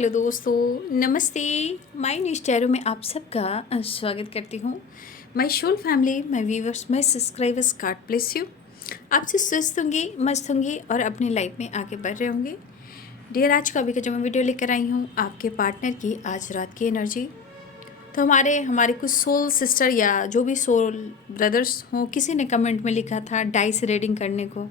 Hello दोस्तों, नमस्ते। My news tarot में आप सबका स्वागत करती हूँ। My soul family, my viewers, my subscribers, God bless you. आप से स्वस्थ होंगी, मस्त होंगी और अपनी लाइफ में आगे बढ़ रहे होंगे। डियर, आज का अभी का जो मैं वीडियो लेकर आई हूँ आपके पार्टनर की आज रात की एनर्जी। तो हमारे कुछ सोल सिस्टर या जो भी सोल ब्रदर्स हों, किसी ने कमेंट में लिखा था डाइस रीडिंग करने को,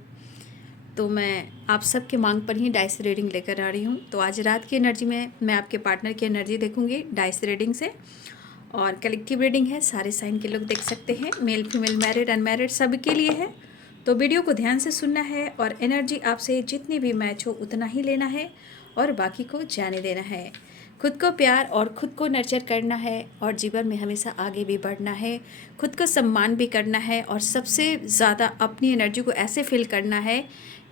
तो मैं आप सबके मांग पर ही डाइस रीडिंग लेकर आ रही हूँ। तो आज रात की एनर्जी में मैं आपके पार्टनर की एनर्जी देखूंगी डाइस रीडिंग से, और कलेक्टिव रीडिंग है, सारे साइन के लोग देख सकते हैं, मेल फीमेल मैरिड अनमैरिड सबके लिए है। तो वीडियो को ध्यान से सुनना है और एनर्जी आपसे जितनी भी मैच हो उतना ही लेना है और बाकी को जाने देना है। खुद को प्यार और खुद को नर्चर करना है और जीवन में हमेशा आगे भी बढ़ना है। खुद को सम्मान भी करना है और सबसे ज़्यादा अपनी एनर्जी को ऐसे फील करना है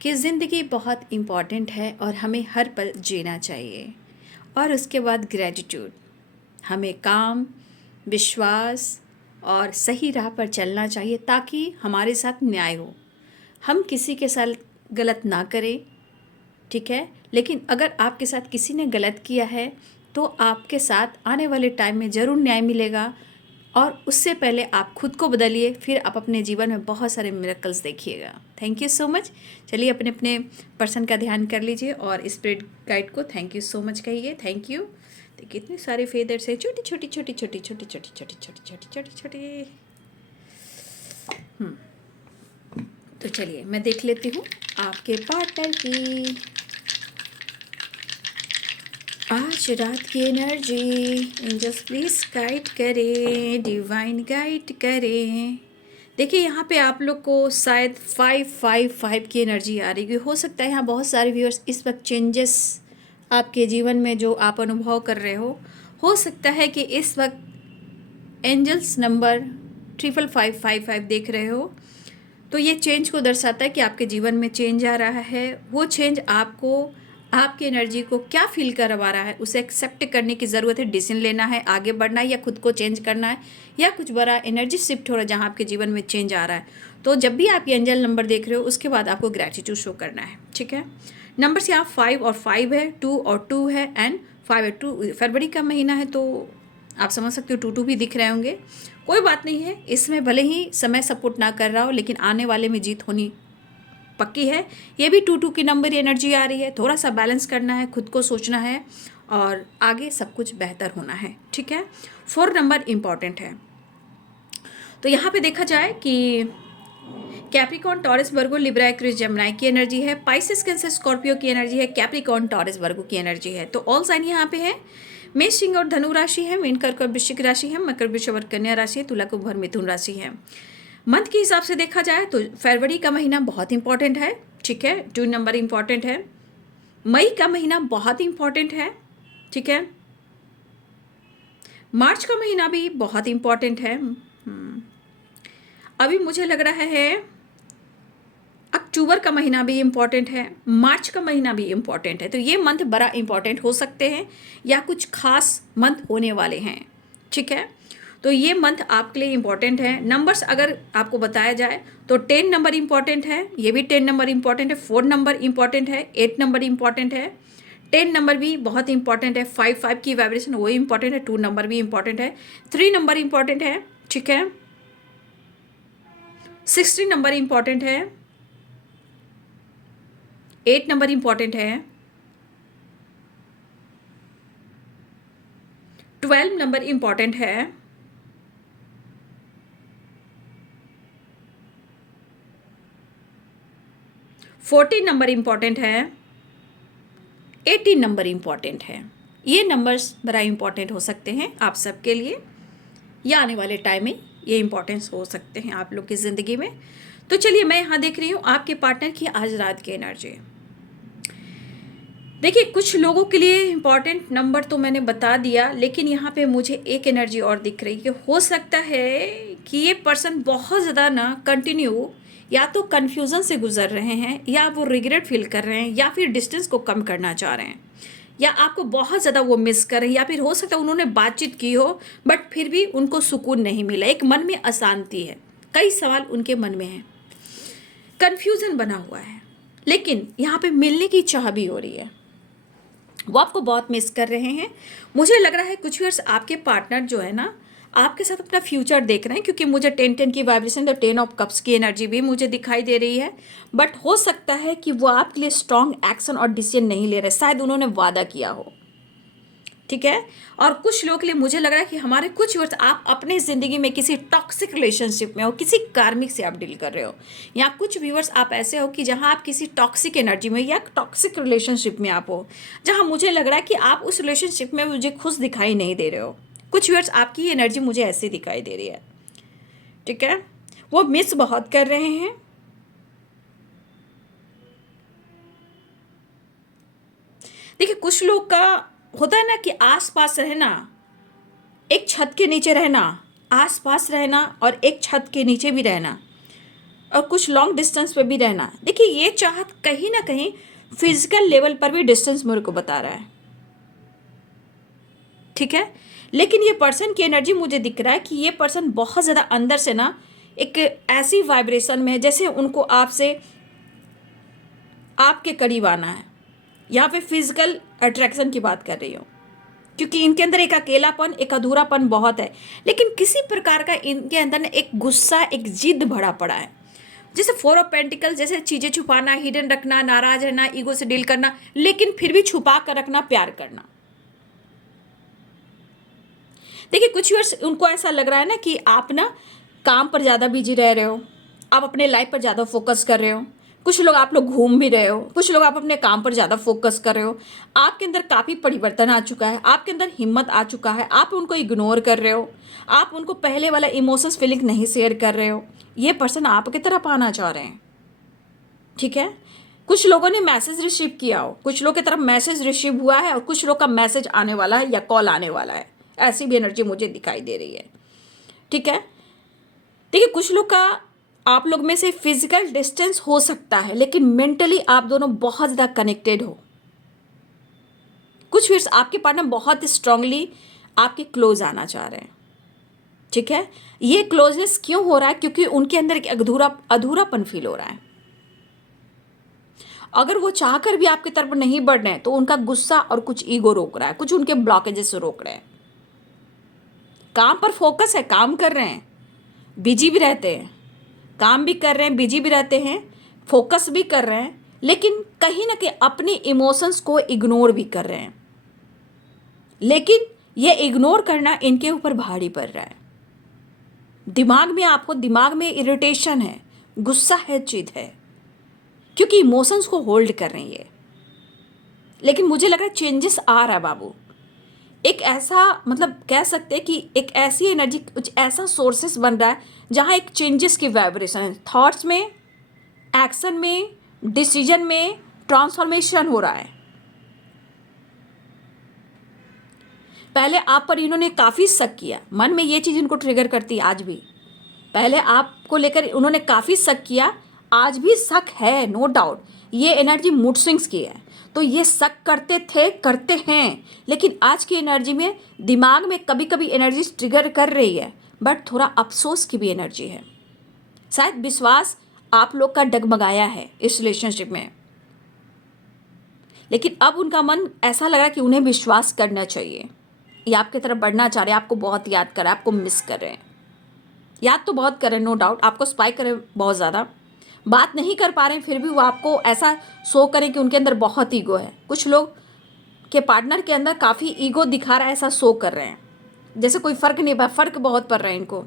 कि ज़िंदगी बहुत इम्पॉर्टेंट है और हमें हर पल जीना चाहिए। और उसके बाद ग्रेटिट्यूड, हमें काम, विश्वास और सही राह पर चलना चाहिए ताकि हमारे साथ न्याय हो। हम किसी के साथ गलत ना करें, ठीक है, लेकिन अगर आपके साथ किसी ने गलत किया है तो आपके साथ आने वाले टाइम में ज़रूर न्याय मिलेगा। और उससे पहले आप खुद को बदलिए, फिर आप अपने जीवन में बहुत सारे मिरेकल्स देखिएगा। Thank you so much. चलिए अपने अपने पर्सन का ध्यान कर लीजिए और स्पिरिट गाइड को थैंक यू सो मच कहिए। Thank you. तो कितने सारे फेदर्स है, छोटी छोटी छोटी छोटी छोटी छोटी छोटी छोटी छोटी छोटी छोटी। तो चलिए मैं देख लेती हूँ आपके पार्टनर की आज रात की एनर्जी। एंजल्स प्लीज़ गाइड करें, डिवाइन गाइड करें। देखिए यहाँ पे आप लोग को शायद 555 की एनर्जी आ रही है। हो सकता है यहाँ बहुत सारे व्यूअर्स इस वक्त चेंजेस आपके जीवन में जो आप अनुभव कर रहे हो सकता है कि इस वक्त एंजल्स नंबर 55555 देख रहे हो। तो ये चेंज को दर्शाता है कि आपके जीवन में चेंज आ रहा है। वो चेंज आपको आपकी एनर्जी को क्या फील करवा रहा है उसे एक्सेप्ट करने की ज़रूरत है। डिसीजन लेना है, आगे बढ़ना है या खुद को चेंज करना है, या कुछ बड़ा एनर्जी शिफ्ट हो रहा है जहाँ आपके जीवन में चेंज आ रहा है। तो जब भी आप ये एंजल नंबर देख रहे हो उसके बाद आपको ग्रैटिट्यूड शो करना है, ठीक है। नंबर्स यहाँ 5 और 5 है, 2 और 2 है एंड 5 और 2। फरवरी का महीना है तो आप समझ सकते हो 2 भी दिख रहे होंगे। कोई बात नहीं है, इसमें भले ही समय सपोर्ट ना कर रहा हो लेकिन आने वाले में जीत होनी पक्की है। ये भी 2 की नंबर एनर्जी आ रही है। थोड़ा सा बैलेंस करना है, खुद को सोचना है और आगे सब कुछ बेहतर होना है, ठीक है। 4 नंबर इम्पॉर्टेंट है। तो यहाँ पे देखा जाए कि कैप्रिकॉन, टॉरस, वर्गो, लिब्रा, एक्विरियस, जेमिनी की एनर्जी है। पाइसेस, कैंसर, स्कॉर्पियो की एनर्जी है। कैप्रिकॉन, टॉरस, वर्गो की एनर्जी है। तो ऑल साइन यहाँ पे है। मेष, सिंह और धनु राशि है। मीन, कर्क और वृश्चिक राशि है। मकर, वृषभ और कन्या राशि है। तुला, कुंभ और मिथुन राशि है। मंथ के हिसाब से देखा जाए तो फरवरी का महीना बहुत इंपॉर्टेंट है, ठीक है। 2 नंबर इंपॉर्टेंट है। मई का महीना बहुत इंपॉर्टेंट है, ठीक है। मार्च का महीना भी बहुत इंपॉर्टेंट है। अभी मुझे लग रहा है अक्टूबर का महीना भी इम्पॉर्टेंट है, मार्च का महीना भी इम्पॉर्टेंट है। तो ये मंथ बड़ा इम्पॉर्टेंट हो सकते हैं या कुछ खास मंथ होने वाले हैं, ठीक है। तो ये मंथ आपके लिए इम्पॉर्टेंट है। नंबर्स अगर आपको बताया जाए तो 10 नंबर इम्पॉर्टेंट है, ये भी 10 नंबर इम्पॉर्टेंट है। 4 नंबर इम्पॉर्टेंट है, 8 नंबर इम्पॉर्टेंट है, 10 नंबर भी बहुत इंपॉर्टेंट है। 5 की वाइब्रेशन वो इम्पॉर्टेंट है। 2 नंबर भी इम्पॉर्टेंट है। 3 नंबर इम्पॉर्टेंट है, ठीक है। 16 नंबर इम्पॉर्टेंट है। 8 नंबर इम्पॉर्टेंट है। 12 नंबर इम्पॉर्टेंट है। 14 नंबर इम्पॉर्टेंट है। 18 नंबर इम्पॉर्टेंट है। ये नंबर्स बड़ा इम्पॉर्टेंट हो सकते हैं आप सबके लिए, या आने वाले टाइम में ये इम्पॉर्टेंस हो सकते हैं आप लोग की ज़िंदगी में। तो चलिए मैं यहाँ देख रही हूँ आपके पार्टनर की आज रात की एनर्जी। देखिए कुछ लोगों के लिए इम्पॉर्टेंट नंबर तो मैंने बता दिया, लेकिन यहाँ पे मुझे एक एनर्जी और दिख रही है कि हो सकता है कि ये पर्सन बहुत ज़्यादा ना कंटिन्यू या तो कन्फ्यूज़न से गुजर रहे हैं, या वो रिग्रेट फील कर रहे हैं, या फिर डिस्टेंस को कम करना चाह रहे हैं, या आपको बहुत ज़्यादा वो मिस कर रहे हैं, या फिर हो सकता है उन्होंने बातचीत की हो बट फिर भी उनको सुकून नहीं मिला। एक मन में अशांति है, कई सवाल उनके मन में हैं, कन्फ्यूज़न बना हुआ है, लेकिन यहाँ पे मिलने की चाह भी हो रही है। वो आपको बहुत मिस कर रहे हैं। मुझे लग रहा है कुछ व्यूअर्स आपके पार्टनर जो है ना आपके साथ अपना फ्यूचर देख रहे हैं, क्योंकि मुझे 10-10 की वाइब्रेशन, तो 10 ऑफ कप्स की एनर्जी भी मुझे दिखाई दे रही है। बट हो सकता है कि वो आपके लिए स्ट्रॉन्ग एक्शन और डिसीजन नहीं ले रहे, शायद उन्होंने वादा किया हो। ठीक है। और कुछ लोगों के लिए मुझे लग रहा है कि हमारे कुछ वर्ष आप अपने ज़िंदगी में किसी टॉक्सिक रिलेशनशिप में हो, किसी कार्मिक से आप डील कर रहे हो, या कुछ व्यूअर्स आप ऐसे हो कि जहां आप किसी टॉक्सिक एनर्जी में या टॉक्सिक रिलेशनशिप में आप हो, जहां मुझे लग रहा है कि आप उस रिलेशनशिप में मुझे खुश दिखाई नहीं दे रहे हो। कुछ व्यूअर्स आपकी एनर्जी मुझे ऐसी दिखाई दे रही है। ठीक है। वो मिस बहुत कर रहे हैं। देखिए कुछ लोग का होता है ना कि आस पास रहना, एक छत के नीचे रहना, आस पास रहना और एक छत के नीचे भी रहना, और कुछ लॉन्ग डिस्टेंस पे भी रहना। देखिए ये चाहत कहीं ना कहीं फिजिकल लेवल पर भी डिस्टेंस मेरे को बता रहा है। ठीक है। लेकिन ये पर्सन की एनर्जी मुझे दिख रहा है कि ये पर्सन बहुत ज़्यादा अंदर से ना एक ऐसी वाइब्रेशन में है जैसे उनको आपसे आपके करीब आना है। यहाँ पे फिजिकल अट्रैक्शन की बात कर रही हूँ, क्योंकि इनके अंदर एक अकेलापन, एक अधूरापन बहुत है। लेकिन किसी प्रकार का इनके अंदर ना एक गुस्सा, एक जिद भरा पड़ा है। जैसे 4 ऑफ पेंटिकल, जैसे चीज़ें छुपाना, हिडन रखना, नाराज रहना, ईगो से डील करना, लेकिन फिर भी छुपा कर रखना, प्यार करना। देखिए कुछ वर्ष उनको ऐसा लग रहा है ना कि आप ना काम पर ज़्यादा बिजी रह रहे हो, आप अपने लाइफ पर ज़्यादा फोकस कर रहे हो। कुछ लोग आप लोग घूम भी रहे हो, कुछ लोग आप अपने काम पर ज़्यादा फोकस कर रहे हो। आपके अंदर काफ़ी परिवर्तन आ चुका है, आपके अंदर हिम्मत आ चुका है, आप उनको इग्नोर कर रहे हो, आप उनको पहले वाला इमोशंस फीलिंग नहीं शेयर कर रहे हो। ये पर्सन आपकी तरफ आना चाह रहे हैं। ठीक है। कुछ लोगों ने मैसेज रिसीव किया हो, कुछ लोग की तरफ मैसेज रिसीव हुआ है और कुछ लोग का मैसेज आने वाला है या कॉल आने वाला है। ऐसी भी एनर्जी मुझे दिखाई दे रही है। ठीक है। देखिए कुछ लोग का आप लोग में से फिजिकल डिस्टेंस हो सकता है, लेकिन मेंटली आप दोनों बहुत ज़्यादा कनेक्टेड हो। कुछ फिर आपके पार्टनर बहुत स्ट्रांगली आपके क्लोज आना चाह रहे हैं। ठीक है। ये क्लोजनेस क्यों हो रहा है? क्योंकि उनके अंदर एक अधूरापन फील हो रहा है। अगर वो चाहकर भी आपकी तरफ नहीं बढ़ रहे हैं तो उनका गुस्सा और कुछ ईगो रोक रहा है, कुछ उनके ब्लॉकेजेस रोक रहे हैं। काम पर फोकस है, काम कर रहे हैं, बिजी भी रहते हैं, काम भी कर रहे हैं, बिजी भी रहते हैं, फोकस भी कर रहे हैं, लेकिन कहीं ना कहीं अपने इमोशंस को इग्नोर भी कर रहे हैं। लेकिन ये इग्नोर करना इनके ऊपर भारी पड़ रहा है। दिमाग में इरिटेशन है, गुस्सा है, चिढ़ है, क्योंकि इमोशंस को होल्ड कर रही है। लेकिन मुझे लग रहा है चेंजेस आ रहा है बाबू। एक ऐसा मतलब कह सकते हैं कि एक ऐसी एनर्जी, कुछ ऐसा सोर्सेस बन रहा है जहाँ एक चेंजेस की वाइब्रेशन है। थॉट्स में, एक्शन में, डिसीजन में ट्रांसफॉर्मेशन हो रहा है। पहले आप पर इन्होंने काफ़ी शक किया, मन में ये चीज़ इनको ट्रिगर करती है आज भी। पहले आपको लेकर उन्होंने काफ़ी शक किया, आज भी शक है, नो डाउट। ये एनर्जी मूड स्विंग्स की है, तो ये शक करते थे, करते हैं। लेकिन आज की एनर्जी में दिमाग में कभी कभी एनर्जी ट्रिगर कर रही है, बट थोड़ा अफसोस की भी एनर्जी है। शायद विश्वास आप लोग का डगमगाया है इस रिलेशनशिप में, लेकिन अब उनका मन ऐसा लग रहा है कि उन्हें विश्वास करना चाहिए। ये आपकी तरफ बढ़ना चाह रहे हैं, आपको बहुत याद कर रहे हैं, आपको मिस कर रहे हैं। याद तो बहुत कर रहे हैं, नो डाउट, आपको स्पाई करें बहुत ज़्यादा, बात नहीं कर पा रहे हैं, फिर भी वो आपको ऐसा शो करें कि उनके अंदर बहुत ईगो है। कुछ लोग के पार्टनर के अंदर काफ़ी ईगो दिखा रहा है, ऐसा शो कर रहे हैं जैसे कोई फ़र्क नहीं पड़ा, फ़र्क बहुत पड़ रहा है इनको।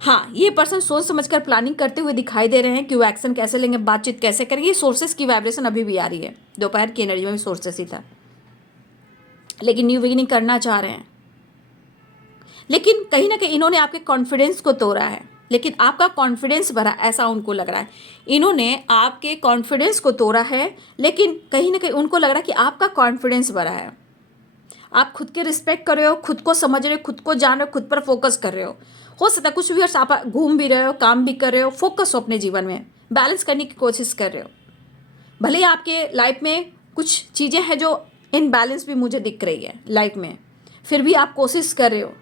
हाँ, ये पर्सन सोच समझकर प्लानिंग करते हुए दिखाई दे रहे हैं कि वो एक्शन कैसे लेंगे, बातचीत कैसे करेंगे। ये सोर्सेस की वाइब्रेशन अभी भी आ रही है, दोपहर की एनर्जी में भी सोर्सेस ही था, लेकिन न्यू बिगिनिंग करना चाह रहे हैं। लेकिन कहीं ना कहीं इन्होंने आपके कॉन्फिडेंस को तोड़ा है, लेकिन आपका कॉन्फिडेंस भरा, ऐसा उनको लग रहा है। इन्होंने आपके कॉन्फिडेंस को तोड़ा है, लेकिन कहीं ना कहीं उनको लग रहा है कि आपका कॉन्फिडेंस भरा है। आप खुद के रिस्पेक्ट कर रहे हो, खुद को समझ रहे हो, खुद को जान रहे हो, खुद पर फोकस कर रहे हो सकता है कुछ भी आप घूम भी रहे हो, काम भी कर रहे हो, फोकस हो अपने जीवन में, बैलेंस करने की कोशिश कर रहे हो। भले ही आपके लाइफ में कुछ चीज़ें हैं जो इनबैलेंस भी मुझे दिख रही है लाइफ में, फिर भी आप कोशिश कर रहे हो,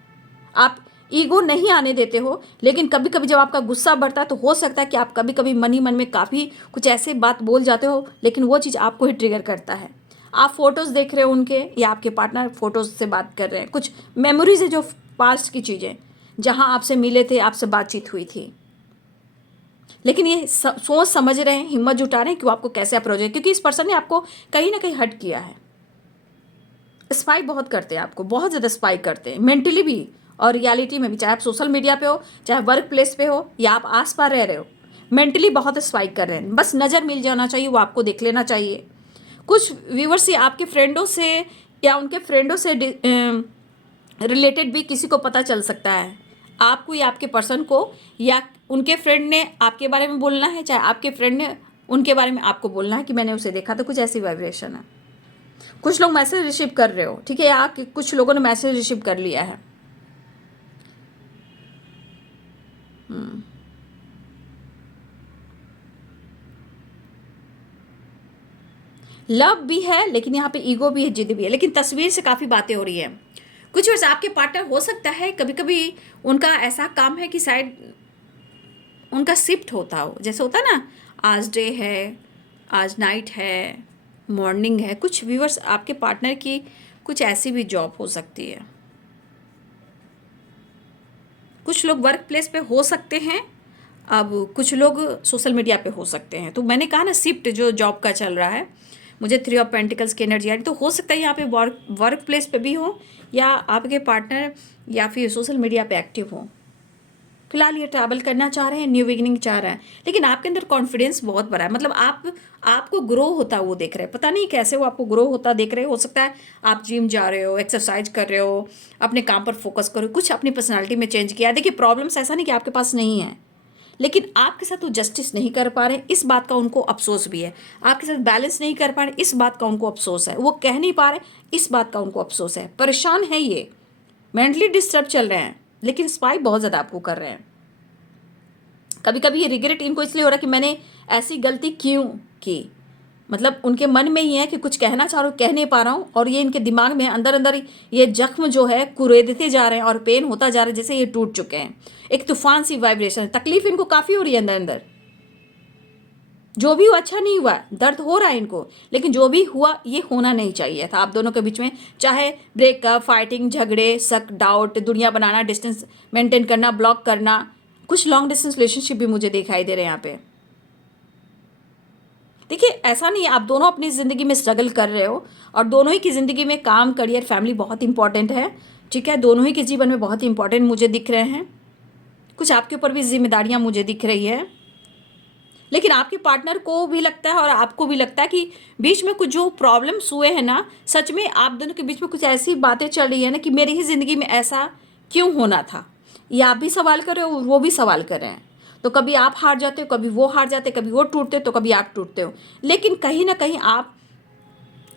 आप ईगो नहीं आने देते हो। लेकिन कभी कभी जब आपका गुस्सा बढ़ता है तो हो सकता है कि आप कभी कभी मन ही मन में काफ़ी कुछ ऐसे बात बोल जाते हो, लेकिन वो चीज़ आपको ही ट्रिगर करता है। आप फ़ोटोज़ देख रहे हो उनके, या आपके पार्टनर फ़ोटोज़ से बात कर रहे हैं, कुछ मेमोरीज़ है जो पास्ट की चीज़ें, जहाँ आपसे मिले थे, आपसे बातचीत हुई थी। लेकिन ये सोच समझ रहे हैं, हिम्मत जुटा रहे हैं कि वो आपको कैसे अप्रोच है, क्योंकि इस पर्सन ने आपको कहीं ना कहीं हर्ट किया है। स्पाई बहुत करते हैं आपको, बहुत ज़्यादा स्पाई करते हैं, मेंटली भी और रियलिटी में भी। चाहे आप सोशल मीडिया पे हो, चाहे वर्क प्लेस पे हो, या आप आस पास रह रहे हो, मेंटली बहुत स्पाई कर रहे हैं। बस नज़र मिल जाना चाहिए, वो आपको देख लेना चाहिए। कुछ व्यूवर्स ही आपके फ्रेंडों से या उनके फ्रेंडों से रिलेटेड भी किसी को पता चल सकता है, आपको या आपके पर्सन को, या उनके फ्रेंड ने आपके बारे में बोलना है, चाहे आपके फ्रेंड ने उनके बारे में आपको बोलना है कि मैंने उसे देखा। तो कुछ ऐसी वाइब्रेशन है। कुछ लोग मैसेज रिसीव कर रहे हो, ठीक है, या कुछ लोगों ने मैसेज रिसीव कर लिया है। लव भी है, लेकिन यहाँ पे ईगो भी है, जिद भी है, लेकिन तस्वीर से काफ़ी बातें हो रही है। कुछ वर्ष आपके पार्टनर हो सकता है कभी कभी उनका ऐसा काम है कि शायद उनका शिफ्ट होता हो, जैसे होता है ना, आज डे है, आज नाइट है, मॉर्निंग है। कुछ व्यूवर्स आपके पार्टनर की कुछ ऐसी भी जॉब हो सकती है। कुछ लोग वर्क प्लेस पे हो सकते हैं, अब कुछ लोग सोशल मीडिया पे हो सकते हैं। तो मैंने कहा ना, शिफ्ट जो जॉब का चल रहा है, मुझे 3 ऑफ पेंटिकल्स की एनर्जी आ रही। तो हो सकता है यहाँ पे वर्क प्लेस पे भी हो, या आपके पार्टनर या फिर सोशल मीडिया पे एक्टिव हो। फिलहाल ये ट्रैवल करना चाह रहे हैं, न्यू बिगिनिंग चाह रहे हैं, लेकिन आपके अंदर कॉन्फिडेंस बहुत बड़ा है। मतलब आपको ग्रो होता वो देख रहे हैं, पता नहीं कैसे वो आपको ग्रो होता देख रहे हैं। हो सकता है आप जिम जा रहे हो, एक्सरसाइज कर रहे हो, अपने काम पर फोकस करो, कुछ अपनी पर्सनालिटी में चेंज किया। देखिए, प्रॉब्लम्स ऐसा नहीं कि आपके पास नहीं है, लेकिन आपके साथ वो जस्टिस नहीं कर पा रहे, इस बात का उनको अफसोस भी है। आपके साथ बैलेंस नहीं कर पा रहे, इस बात का उनको अफसोस है। वो कह नहीं पा रहे, इस बात का उनको अफसोस है। परेशान है, ये मेंटली डिस्टर्ब चल रहे हैं, लेकिन स्पाई बहुत ज़्यादा आपको कर रहे हैं। कभी कभी ये रिग्रेट इनको इसलिए हो रहा है कि मैंने ऐसी गलती क्यों की। मतलब उनके मन में ही है कि कुछ कहना चाह रहा हूँ, कह नहीं पा रहा हूँ, और ये इनके दिमाग में अंदर अंदर ये जख्म जो है कुरेदते जा रहे हैं, और पेन होता जा रहा है, जैसे ये टूट चुके हैं। एक तूफान सी वाइब्रेशन, तकलीफ इनको काफ़ी हो रही है अंदर अंदर। जो भी हुआ अच्छा नहीं हुआ, दर्द हो रहा है इनको, लेकिन जो भी हुआ ये होना नहीं चाहिए था आप दोनों के बीच में। चाहे ब्रेकअप, फाइटिंग, झगड़े, शक, डाउट, दुनिया बनाना, डिस्टेंस मेंटेन करना, ब्लॉक करना, कुछ लॉन्ग डिस्टेंस रिलेशनशिप भी मुझे दिखाई दे रहे हैं यहाँ पे। देखिए, ऐसा नहीं है, आप दोनों अपनी ज़िंदगी में स्ट्रगल कर रहे हो, और दोनों ही की ज़िंदगी में काम, करियर, फैमिली बहुत इंपॉर्टेंट है, ठीक है। दोनों ही के जीवन में बहुत इंपॉर्टेंट मुझे दिख रहे हैं। कुछ आपके ऊपर भी जिम्मेदारियां मुझे दिख रही है, लेकिन आपके पार्टनर को भी लगता है और आपको भी लगता है कि बीच में कुछ जो प्रॉब्लम्स हुए हैं ना, सच में आप दोनों के बीच में कुछ ऐसी बातें चल रही है ना कि मेरी ही ज़िंदगी में ऐसा क्यों होना था। ये आप भी सवाल कर रहे हो, वो भी सवाल कर रहे हैं। तो कभी आप हार जाते हो, कभी वो हार जाते, कभी वो टूटते तो कभी आप टूटते हो, लेकिन कहीं ना कहीं आप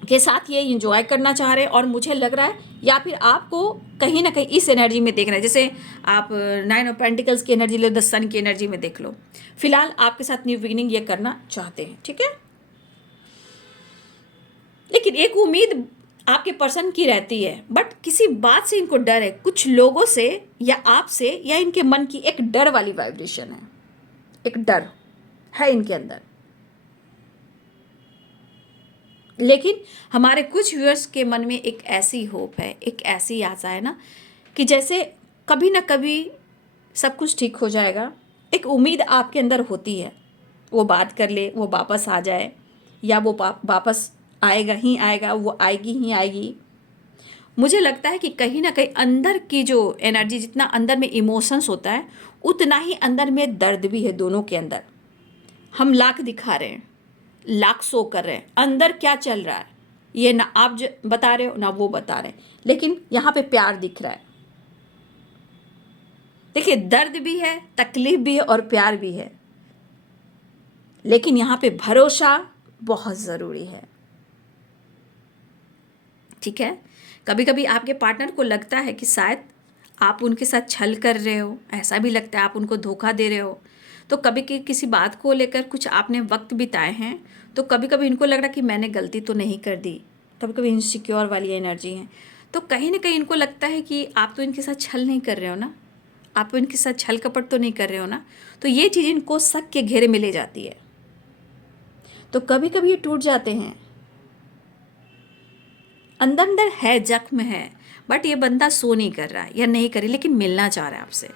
के साथ ये इंजॉय करना चाह रहे हैं। और मुझे लग रहा है, या फिर आपको कहीं ना कहीं इस एनर्जी में देख रहे हैं, जैसे आप 9 ऑफ पेंटिकल्स की एनर्जी लो, 10 सन की एनर्जी में देख लो। फिलहाल आपके साथ न्यू बिगिनिंग ये करना चाहते हैं, ठीक है। लेकिन एक उम्मीद आपके पर्सन की रहती है, बट किसी बात से इनको डर है, कुछ लोगों से या आपसे, या इनके मन की एक डर वाली वाइब्रेशन है, एक डर है इनके अंदर। लेकिन हमारे कुछ व्यूअर्स के मन में एक ऐसी होप है, एक ऐसी आशा है ना, कि जैसे कभी ना कभी सब कुछ ठीक हो जाएगा। एक उम्मीद आपके अंदर होती है, वो बात कर ले, वो वापस आ जाए, या वो वापस आएगा ही आएगा, वो आएगी ही आएगी। मुझे लगता है कि कहीं ना कहीं अंदर की जो एनर्जी, जितना अंदर में इमोशंस होता है, उतना ही अंदर में दर्द भी है दोनों के अंदर। हम लाख दिखा रहे हैं, लाख शो कर रहे हैं, अंदर क्या चल रहा है ये ना आप बता रहे हो, ना वो बता रहे हैं, लेकिन यहाँ पे प्यार दिख रहा है। देखिए, दर्द भी है, तकलीफ भी है, और प्यार भी है, लेकिन यहाँ पे भरोसा बहुत ज़रूरी है, ठीक है। कभी कभी आपके पार्टनर को लगता है कि शायद आप उनके साथ छल कर रहे हो, ऐसा भी लगता है आप उनको धोखा दे रहे हो। तो कभी किसी बात को लेकर कुछ आपने वक्त बिताए हैं, तो कभी कभी इनको लग रहा कि मैंने गलती तो नहीं कर दी। कभी कभी इनसिक्योर वाली एनर्जी है, तो कहीं ना कहीं इनको लगता है कि आप तो इनके साथ छल नहीं कर रहे हो ना, आप इनके साथ छल कपट तो नहीं कर रहे हो ना। तो ये चीज़ इनको शक के घेरे में ले जाती है, तो कभी कभी ये टूट जाते हैं। अंदर अंदर है, जख्म है, बट ये बंदा सो नहीं कर रहा है या नहीं कर रही, लेकिन मिलना चाह रहा है आपसे।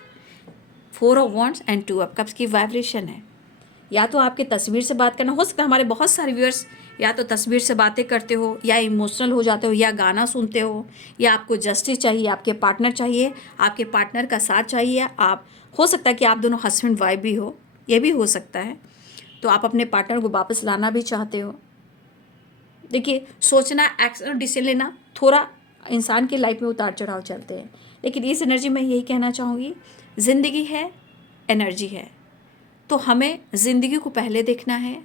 4 of wands and 2 of cups की वाइब्रेशन है। या तो आपके तस्वीर से बात करना, हो सकता है हमारे बहुत सारे व्यूअर्स या तो तस्वीर से बातें करते हो, या इमोशनल हो जाते हो, या गाना सुनते हो, या आपको जस्टिस चाहिए, आपके पार्टनर चाहिए, आपके पार्टनर का साथ चाहिए। आप हो सकता है कि आप दोनों हस्बैंड वाइफ भी हो, ये भी हो सकता है। तो आप अपने पार्टनर को वापस लाना भी चाहते हो। देखिए, सोचना, एक्शन, डिसीजन लेना, थोड़ा इंसान की लाइफ में उतार चढ़ाव चलते हैं, लेकिन इस एनर्जी में यही कहना चाहूँगी, ज़िंदगी है, एनर्जी है, तो हमें ज़िंदगी को पहले देखना है,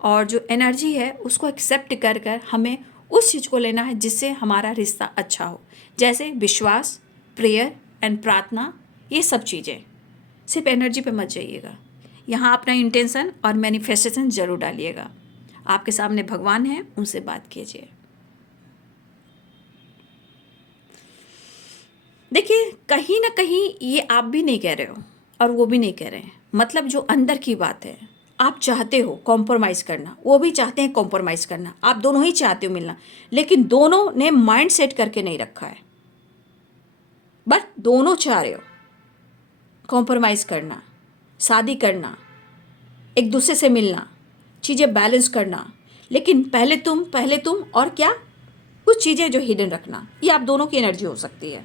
और जो एनर्जी है उसको एक्सेप्ट कर कर हमें उस चीज़ को लेना है जिससे हमारा रिश्ता अच्छा हो। जैसे विश्वास, प्रेयर एंड प्रार्थना, ये सब चीज़ें। सिर्फ एनर्जी पे मत जाइएगा, यहाँ अपना इंटेंशन और मैनिफेस्टेशन ज़रूर डालिएगा। आपके सामने भगवान हैं, उनसे बात कीजिए। देखिए, कहीं ना कहीं ये आप भी नहीं कह रहे हो और वो भी नहीं कह रहे हैं, मतलब जो अंदर की बात है, आप चाहते हो कॉम्प्रोमाइज़ करना, वो भी चाहते हैं कॉम्प्रोमाइज़ करना, आप दोनों ही चाहते हो मिलना, लेकिन दोनों ने माइंड सेट करके नहीं रखा है। बट दोनों चाह रहे हो कॉम्प्रोमाइज़ करना, शादी करना, एक दूसरे से मिलना, चीज़ें बैलेंस करना, लेकिन पहले तुम और क्या, कुछ चीज़ें जो हिडन रखना। ये आप दोनों की एनर्जी हो सकती है।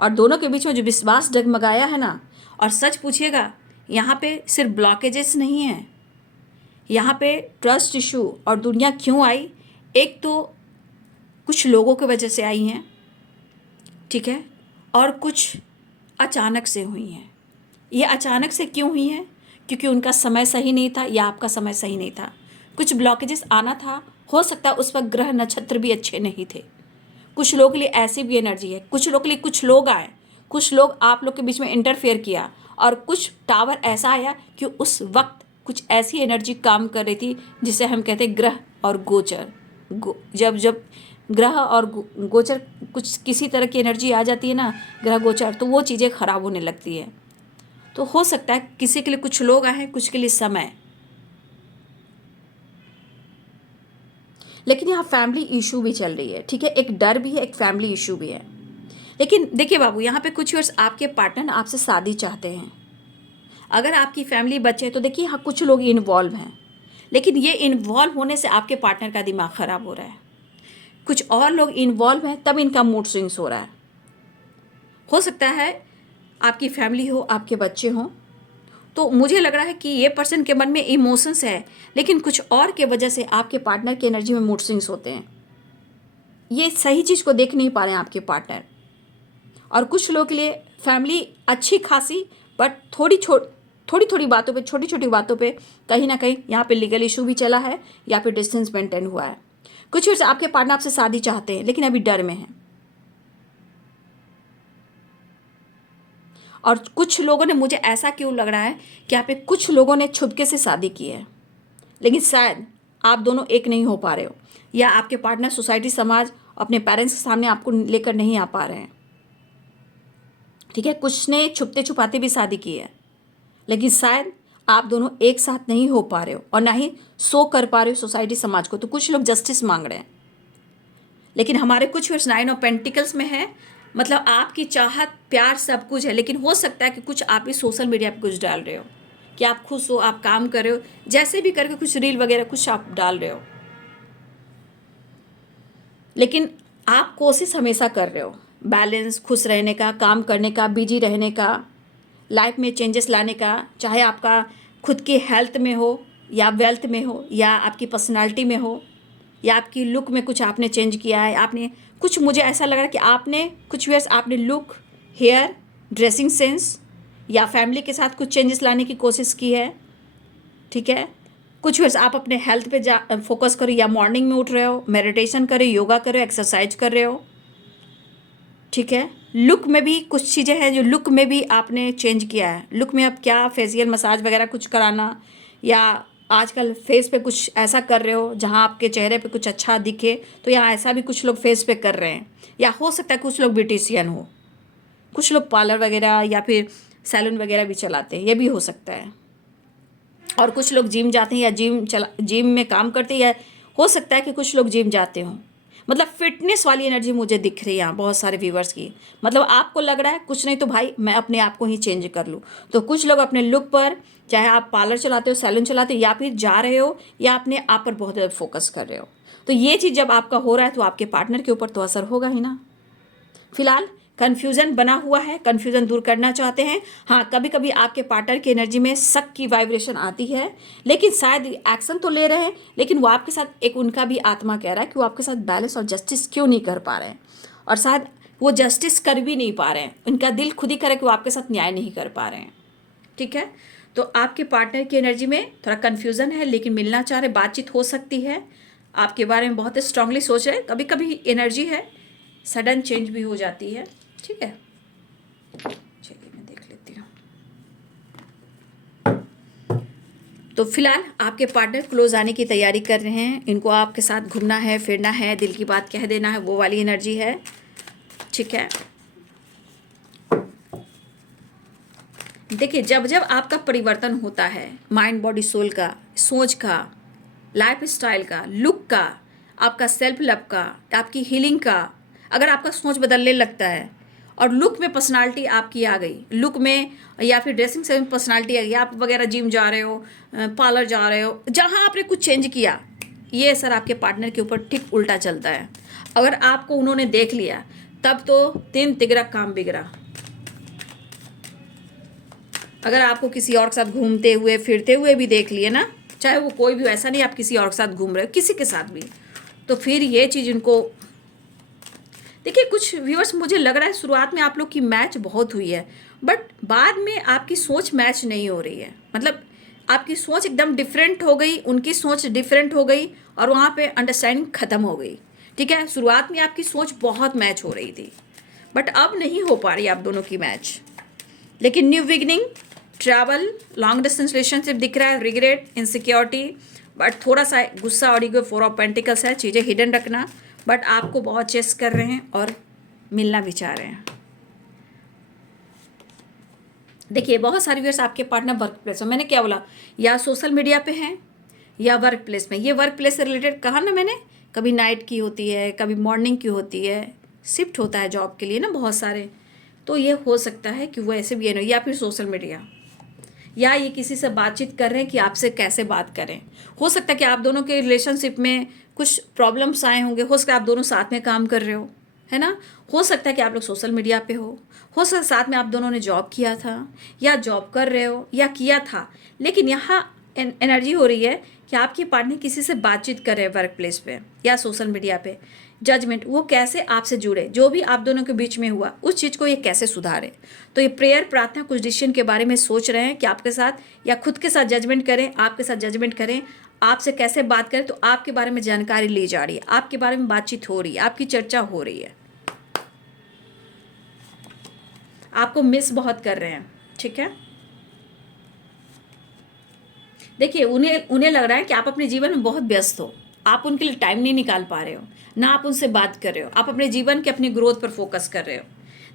और दोनों के बीच में जो विश्वास डगमगाया है ना, और सच पूछिएगा, यहाँ पे सिर्फ ब्लॉकेजेस नहीं हैं, यहाँ पे ट्रस्ट इशू और दुनिया क्यों आई, एक तो कुछ लोगों की वजह से आई हैं, ठीक है, और कुछ अचानक से हुई हैं। ये अचानक से क्यों हुई हैं? क्योंकि उनका समय सही नहीं था या आपका समय सही नहीं था। कुछ ब्लॉकेजेस आना था, हो सकता है उस वक्त ग्रह नक्षत्र भी अच्छे नहीं थे। कुछ लोगों के लिए ऐसी भी एनर्जी है, कुछ लोगों के लिए कुछ लोग आए, कुछ लोग आप लोग के बीच में इंटरफेयर किया, और कुछ टावर ऐसा आया कि उस वक्त कुछ ऐसी एनर्जी काम कर रही थी जिसे हम कहते हैं ग्रह और गोचर। जब जब ग्रह और गोचर कुछ किसी तरह की एनर्जी आ जाती है ना, ग्रह गोचर, तो वो चीज़ें ख़राब होने लगती है। तो हो सकता है किसी के लिए कुछ लोग आए, कुछ के लिए समय, लेकिन यहाँ फैमिली इशू भी चल रही है, ठीक है, एक डर भी है, एक फैमिली इशू भी है। लेकिन देखिए बाबू, यहाँ पे कुछ वर्ष आपके पार्टनर आपसे शादी चाहते हैं। अगर आपकी फैमिली बच्चे हैं तो देखिए यहाँ कुछ लोग इन्वॉल्व हैं, लेकिन ये इन्वॉल्व होने से आपके पार्टनर का दिमाग ख़राब हो रहा है। कुछ और लोग इन्वॉल्व हैं, तब इनका मूड स्विंग्स हो रहा है। हो सकता है आपकी फैमिली हो, आपके बच्चे हों, तो मुझे लग रहा है कि ये पर्सन के मन में इमोशंस है, लेकिन कुछ और के वजह से आपके पार्टनर की एनर्जी में मूड स्विंग्स होते हैं। ये सही चीज़ को देख नहीं पा रहे हैं आपके पार्टनर। और कुछ लोगों के लिए फैमिली अच्छी खासी, बट थोड़ी थोड़ी बातों पे, छोटी छोटी बातों पे कहीं ना कहीं यहाँ पे लीगल इशू भी चला है, या फिर डिस्टेंस मेंटेन हुआ है। कुछ वजह से आपके पार्टनर आपसे शादी चाहते हैं, लेकिन अभी डर में हैं। और कुछ लोगों ने, मुझे ऐसा क्यों लग रहा है कि यहाँ पे कुछ लोगों ने छुपके से शादी की है, लेकिन शायद आप दोनों एक नहीं हो पा रहे हो, या आपके पार्टनर सोसाइटी, समाज, अपने पेरेंट्स के सामने आपको लेकर नहीं आ पा रहे हैं, ठीक है। कुछ ने छुपते छुपाते भी शादी की है, लेकिन शायद आप दोनों एक साथ नहीं हो पा रहे हो और ना ही सो कर पा रहे हो सोसाइटी, समाज को। तो कुछ लोग जस्टिस मांग रहे हैं, लेकिन हमारे कुछ वर्ष 9 ऑफ पेंटिकल्स में है, मतलब आपकी चाहत, प्यार, सब कुछ है, लेकिन हो सकता है कि कुछ आप भी सोशल मीडिया पे कुछ डाल रहे हो कि आप खुश हो, आप काम कर रहे हो, जैसे भी करके कुछ रील वगैरह कुछ आप डाल रहे हो, लेकिन आप कोशिश हमेशा कर रहे हो बैलेंस, खुश रहने का, काम करने का, बिजी रहने का, लाइफ में चेंजेस लाने का, चाहे आपका खुद की हेल्थ में हो, या वेल्थ में हो, या आपकी पर्सनालिटी में हो, या आपकी लुक में कुछ आपने चेंज किया है। आपने कुछ, मुझे ऐसा लग रहा है कि आपने कुछ वीयर्स आपने लुक, हेयर, ड्रेसिंग सेंस, या फैमिली के साथ कुछ चेंजेस लाने की कोशिश की है, ठीक है। कुछ वीयर्स आप अपने हेल्थ पे फोकस करो, या मॉर्निंग में उठ रहे हो, मेडिटेशन करो, योगा करो, एक्सरसाइज कर रहे हो, ठीक है। लुक में भी कुछ चीज़ें हैं जो लुक में भी आपने चेंज किया है। लुक में आप क्या फेशियल मसाज वगैरह कुछ कराना, या आजकल फेस पे कुछ ऐसा कर रहे हो जहाँ आपके चेहरे पे कुछ अच्छा दिखे, तो यहाँ ऐसा भी कुछ लोग फेस पे कर रहे हैं। या हो सकता है कुछ लोग ब्यूटिशियन हो, कुछ लोग पार्लर वगैरह या फिर सैलून वगैरह भी चलाते हैं, ये भी हो सकता है। और कुछ लोग जिम जाते हैं, या जिम में काम करते हैं, या हो सकता है कि कुछ लोग जिम जाते हों, मतलब फिटनेस वाली एनर्जी मुझे दिख रही है यहाँ बहुत सारे व्यूवर्स की। मतलब आपको लग रहा है कुछ नहीं तो भाई मैं अपने आप को ही चेंज कर लूँ। तो कुछ लोग अपने लुक पर, चाहे आप पार्लर चलाते हो, सैलून चलाते हो, या फिर जा रहे हो, या अपने आप पर बहुत ज़्यादा फोकस कर रहे हो। तो ये चीज़ जब आपका हो रहा है तो आपके पार्टनर के ऊपर तो असर होगा ही ना। फिलहाल कन्फ्यूज़न बना हुआ है, कन्फ्यूज़न दूर करना चाहते हैं। हाँ, कभी कभी आपके पार्टनर की एनर्जी में शक की वाइब्रेशन आती है, लेकिन शायद एक्शन तो ले रहे हैं, लेकिन वो आपके साथ, एक उनका भी आत्मा कह रहा है कि वो आपके साथ बैलेंस और जस्टिस क्यों नहीं कर पा रहे हैं, और शायद वो जस्टिस कर भी नहीं पा रहे हैं। उनका दिल खुद ही करे कि वो आपके साथ न्याय नहीं कर पा रहे हैं। ठीक है, तो आपके पार्टनर की एनर्जी में थोड़ा कन्फ्यूज़न है, लेकिन मिलना चाह रहे, बातचीत हो सकती है, आपके बारे में बहुत स्ट्रांगली सोच रहे हैं। कभी कभी एनर्जी है सडन चेंज भी हो जाती है। ठीक है, चलिए मैं देख लेती हूँ। तो फिलहाल आपके पार्टनर क्लोज आने की तैयारी कर रहे हैं। इनको आपके साथ घूमना है, फिरना है, दिल की बात कह देना है, वो वाली एनर्जी है। ठीक है, देखिए जब जब आपका परिवर्तन होता है, माइंड बॉडी सोल का, सोच का, लाइफ स्टाइल का, लुक का, आपका सेल्फ लव का, आपकी हीलिंग का, अगर आपका सोच बदलने लगता है और लुक में पर्सनालिटी आपकी आ गई, लुक में या फिर ड्रेसिंग सेंस में पर्सनालिटी आ गई, आप वगैरह जिम जा रहे हो, पार्लर जा रहे हो, जहाँ आपने कुछ चेंज किया, ये असर आपके पार्टनर के ऊपर ठीक उल्टा चलता है। अगर आपको उन्होंने देख लिया तब तो तीन तिगड़ा काम बिगड़ा। अगर आपको किसी और के साथ घूमते हुए फिरते हुए भी देख लिए ना, चाहे वो कोई भी, ऐसा नहीं आप किसी और के साथ घूम रहे हो, किसी के साथ भी, तो फिर ये चीज़ इनको, देखिए कुछ व्यूअर्स मुझे लग रहा है शुरुआत में आप लोग की मैच बहुत हुई है, बट बाद में आपकी सोच मैच नहीं हो रही है। मतलब आपकी सोच एकदम डिफरेंट हो गई, उनकी सोच डिफरेंट हो गई, और वहाँ पे अंडरस्टैंडिंग ख़त्म हो गई। ठीक है, शुरुआत में आपकी सोच बहुत मैच हो रही थी, बट अब नहीं हो पा रही आप दोनों की मैच। लेकिन new beginning, travel, long distance relationship दिख रहा है, रिग्रेट, इनसिक्योरिटी, बट थोड़ा सा गुस्सा और ईगो, फोर ऑफ पेंटिकल्स है, चीज़ें हिडन रखना, बट आपको बहुत चेस कर रहे हैं और मिलना भी चाह रहे हैं। देखिए बहुत सारे व्यूअर्स आपके पार्टनर वर्क प्लेस में, मैंने क्या बोला, या सोशल मीडिया पे हैं या वर्क प्लेस में। ये वर्क प्लेस से रिलेटेड कहा ना मैंने, कभी नाइट की होती है, कभी मॉर्निंग की होती है, शिफ्ट होता है जॉब के लिए ना बहुत सारे। तो ये हो सकता है कि वो ऐसे भी है, या फिर सोशल मीडिया, या ये किसी से बातचीत कर रहे हैं कि आपसे कैसे बात करें। हो सकता है कि आप दोनों के रिलेशनशिप में कुछ प्रॉब्लम्स आए होंगे, हो सकता है आप दोनों साथ में काम कर रहे हो, है ना। हो सकता है कि आप लोग सोशल मीडिया पे हो सकता है साथ में आप दोनों ने जॉब किया था, या जॉब कर रहे हो, या किया था। लेकिन यहाँ एनर्जी हो रही है कि आपकी पार्टनर किसी से बातचीत कर रहे हैं वर्क प्लेस पे या सोशल मीडिया पे। जजमेंट, वो कैसे आपसे जुड़े, जो भी आप दोनों के बीच में हुआ उस चीज़ को ये कैसे सुधारे। तो ये प्रेयर, प्रार्थना, कुछ डिसीजन के बारे में सोच रहे हैं कि आपके साथ या खुद के साथ जजमेंट करें, आपके साथ जजमेंट करें, आपसे कैसे बात करें। तो आपके बारे में जानकारी ली जा रही है, आपके बारे में बातचीत हो रही है, आपकी चर्चा हो रही है, आपको मिस बहुत कर रहे हैं। ठीक है, देखिए उन्हें उन्हें लग रहा है कि आप अपने जीवन में बहुत व्यस्त हो, आप उनके लिए टाइम नहीं निकाल पा रहे हो, ना आप उनसे बात कर रहे हो, आप अपने जीवन के अपनी ग्रोथ पर फोकस कर रहे हो।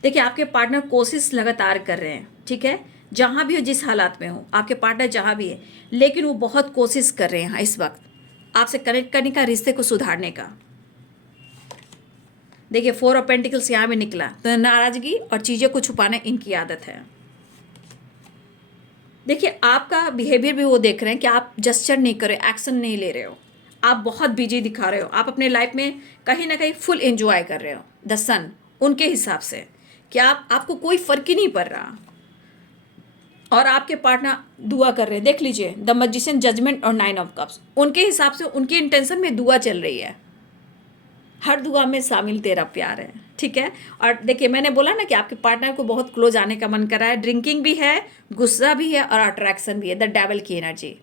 देखिए आपके पार्टनर कोशिश लगातार कर रहे हैं, ठीक है, जहाँ भी हो, जिस हालात में हो, आपके पार्टनर जहाँ भी है, लेकिन वो बहुत कोशिश कर रहे हैं इस वक्त आपसे कनेक्ट करने का, रिश्ते को सुधारने का। देखिए फोर ऑफ पेंटिकल्स यहाँ में निकला, तो नाराजगी और चीज़ों को छुपाना इनकी आदत है। देखिए आपका बिहेवियर भी वो देख रहे हैं कि आप जस्चर नहीं कर रहे, एक्शन नहीं ले रहे हो, आप बहुत बिजी दिखा रहे हो, आप अपने लाइफ में कहीं ना कहीं फुल एंजॉय कर रहे हो। द सन उनके हिसाब से कि आपको कोई फर्क ही नहीं पड़ रहा, और आपके पार्टनर दुआ कर रहे हैं। देख लीजिए द मैजिशियन, जजमेंट और नाइन ऑफ कप्स, उनके हिसाब से उनकी इंटेंशन में दुआ चल रही है, हर दुआ में शामिल तेरा प्यार है। ठीक है, और देखिए मैंने बोला ना कि आपके पार्टनर को बहुत क्लोज आने का मन कर रहा है, ड्रिंकिंग भी है, गुस्सा भी है और अट्रैक्शन भी है, द डेविल की एनर्जी।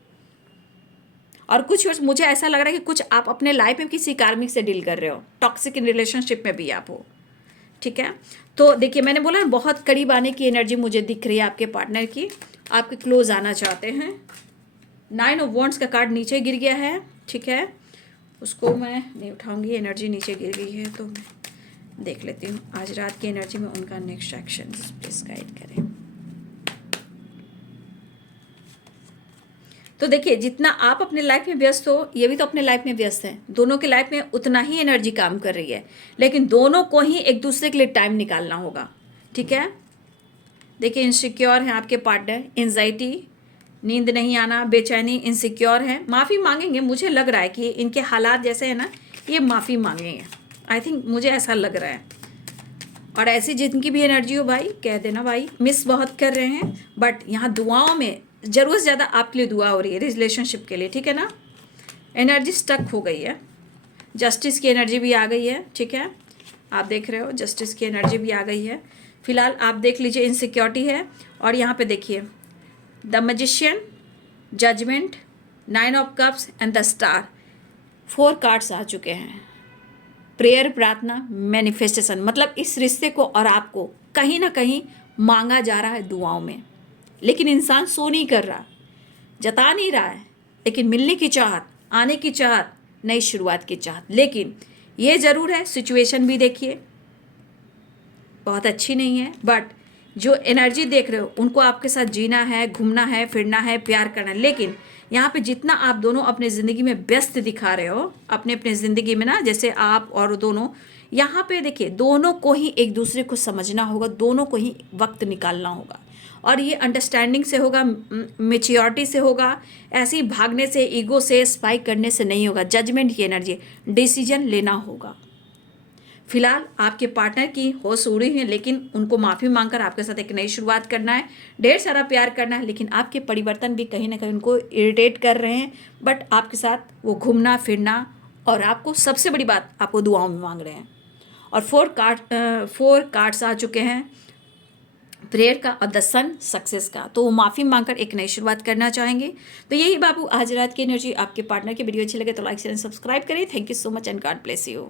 और कुछ मुझे ऐसा लग रहा है कि कुछ आप अपने लाइफ में किसी कार्मिक से डील कर रहे हो, टॉक्सिक इन रिलेशनशिप में भी आप हो। ठीक है, तो देखिए मैंने बोला ना बहुत करीब आने की एनर्जी मुझे दिख रही है आपके पार्टनर की, आपके क्लोज आना चाहते हैं। नाइन ऑफ वॉन्ड्स का कार्ड नीचे गिर गया है, ठीक है, उसको मैं नहीं उठाऊंगी, एनर्जी नीचे गिर गई है, तो देख लेती हूँ आज रात की एनर्जी में उनका नेक्स्ट एक्शन प्लीज गाइड करें। तो देखिए, जितना आप अपने लाइफ में व्यस्त हो, ये भी तो अपने लाइफ में व्यस्त हैं। दोनों के लाइफ में उतना ही एनर्जी काम कर रही है, लेकिन दोनों को ही एक दूसरे के लिए टाइम निकालना होगा। ठीक है, देखिए इनसिक्योर हैं आपके पार्टनर, एंजाइटी, नींद नहीं आना, बेचैनी, इनसिक्योर हैं, माफ़ी मांगेंगे। मुझे लग रहा है कि इनके हालात जैसे है ना, ये माफ़ी मांगेंगे। आई थिंक मुझे ऐसा लग रहा है। और ऐसी जिनकी भी एनर्जी हो भाई, कह देना भाई मिस बहुत कर रहे हैं, बट यहाँ दुआओं में ज़रूरत से ज़्यादा आपके लिए दुआ हो रही है रिलेशनशिप के लिए। ठीक है ना, एनर्जी स्टक हो गई है। जस्टिस की एनर्जी भी आ गई है। ठीक है, आप देख रहे हो जस्टिस की एनर्जी भी आ गई है। फिलहाल आप देख लीजिए, इनसिक्योरिटी है। और यहाँ पे देखिए the magician, judgement, 9 of cups and the star, 4 cards आ चुके हैं। प्रेयर, प्रार्थना, मैनिफेस्टेशन, मतलब इस रिश्ते को और आपको कहीं ना कहीं मांगा जा रहा है दुआओं में, लेकिन इंसान सो नहीं कर रहा, जता नहीं रहा है, लेकिन मिलने की चाहत, आने की चाहत, नई शुरुआत की चाहत। लेकिन ये ज़रूर है, सिचुएशन भी देखिए बहुत अच्छी नहीं है, बट जो एनर्जी देख रहे हो उनको आपके साथ जीना है, घूमना है, फिरना है, प्यार करना है। लेकिन यहाँ पे जितना आप दोनों अपने ज़िंदगी में व्यस्त दिखा रहे हो, अपने अपने ज़िंदगी में ना, जैसे आप और दोनों, यहाँ पे देखिए दोनों को ही एक दूसरे को समझना होगा, दोनों को ही वक्त निकालना होगा। और ये अंडरस्टैंडिंग से होगा, मेच्योरिटी से होगा, ऐसे ही भागने से, ईगो से, स्पाइक करने से नहीं होगा। जजमेंट की एनर्जी, डिसीजन लेना होगा। फिलहाल आपके पार्टनर की होश उड़ी हुई है, लेकिन उनको माफ़ी मांगकर आपके साथ एक नई शुरुआत करना है, ढेर सारा प्यार करना है। लेकिन आपके परिवर्तन भी कहीं ना कहीं उनको इरिटेट कर रहे हैं, बट आपके साथ वो घूमना फिरना, और आपको सबसे बड़ी बात, आपको दुआओं में मांग रहे हैं। और 4 कार्ड्स आ चुके हैं, प्रेयर का और द सन, सक्सेस का। तो वो माफ़ी मांगकर एक नई शुरुआत करना चाहेंगे। तो यही बाबू आज रात की एनर्जी आपके पार्टनर की। वीडियो अच्छी लगे तो लाइक शेयर एंड सब्सक्राइब करें। Thank you so much and God bless you.